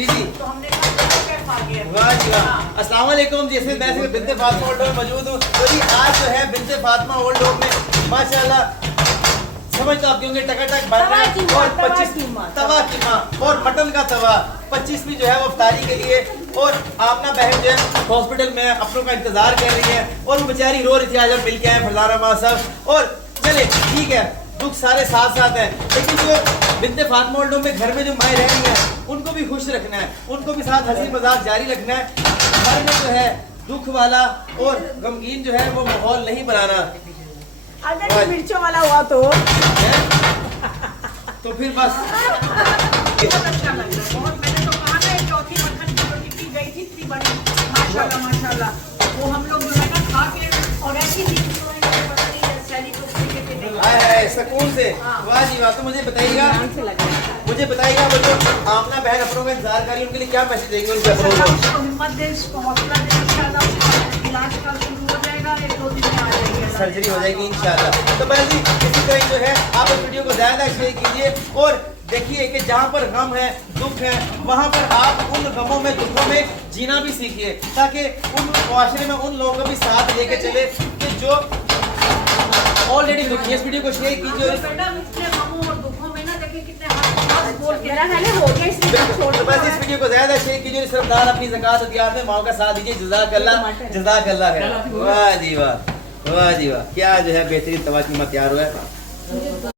जी जी, तो हमने कहा आ गया। वाह जी वाह। अस्सलाम वालेकुम। जैसे मैं बिनते फातिमा ओल्ड होम में मौजूद हूँ, तो जी आज जो है बिनते फातिमा ओल्ड होम में माशाल्लाह समझ तो आपके होंगे टकाटक बन रहा है और 25 तवा कीमा और मटन का तवा 25वीं जो है वो इफ्तारी के लिए। और आपना बहन जो है हॉस्पिटल में अपनों का इंतजार कर रही है और वो बेचारी रो रही थी, आज हम मिल के आए फरदाना माँ साहब। और चले ठीक है, दुख सारे साथ साथ हैं, लेकिन जो बिनते फातिमा ओल्ड होम में घर में जो माएँ रह रही हैं उनको भी खुश रखना है, उनको भी साथ हंसी मजाक जारी रखना है। घर में जो है दुख वाला और गमगीन जो है वो माहौल नहीं बनाना। अगर मिर्चों वाला हुआ तो फिर बस बहुत अच्छा लग रहा है। बहुत, मैंने तो कहा ना चौथी मक्खन की जो टिक्की गई थी इतनी बड़ी, माशाल्लाह माशाल्लाह, वो हम लोग जो है ना खा के और ऐसी चीज पता नहीं सैली को है सुकून से। वाह जी वाह। तो मुझे बताइएगा वो जो आमना बहन अपनों का इंतजार कर रही है उनके लिए क्या मैसेज देंगे उनके अपनों को? हिम्मत दे, इसको हौसला दे, इंशाल्लाह इलाज का शुरू हो जाएगा, 1-2 दिन में आ जाएगी, सर्जरी हो जाएगी इंशाल्लाह। तो बस जी इसी तरह जो है आप इस वीडियो को ज़्यादा शेयर कीजिए और देखिए कि जहाँ पर गम है दुख है वहाँ पर आप उन गमों में दुखों में जीना भी सीखिए, ताकि उन मुआशरे में उन लोगों का भी साथ लेके चले कि जो ऑलरेडी दुखी है। इस वीडियो को शेयर कीजिए। तो बस इस वीडियो को ज्यादा शेयर कीजिए, सरदार अपनी ज़कात अतियात में माओ का साथ दीजिए। जज़ाकल्लाह है। वाह जी वाह, वाह जी वाह, क्या जो है बेहतरीन तवा कीमा तैयार हुआ है।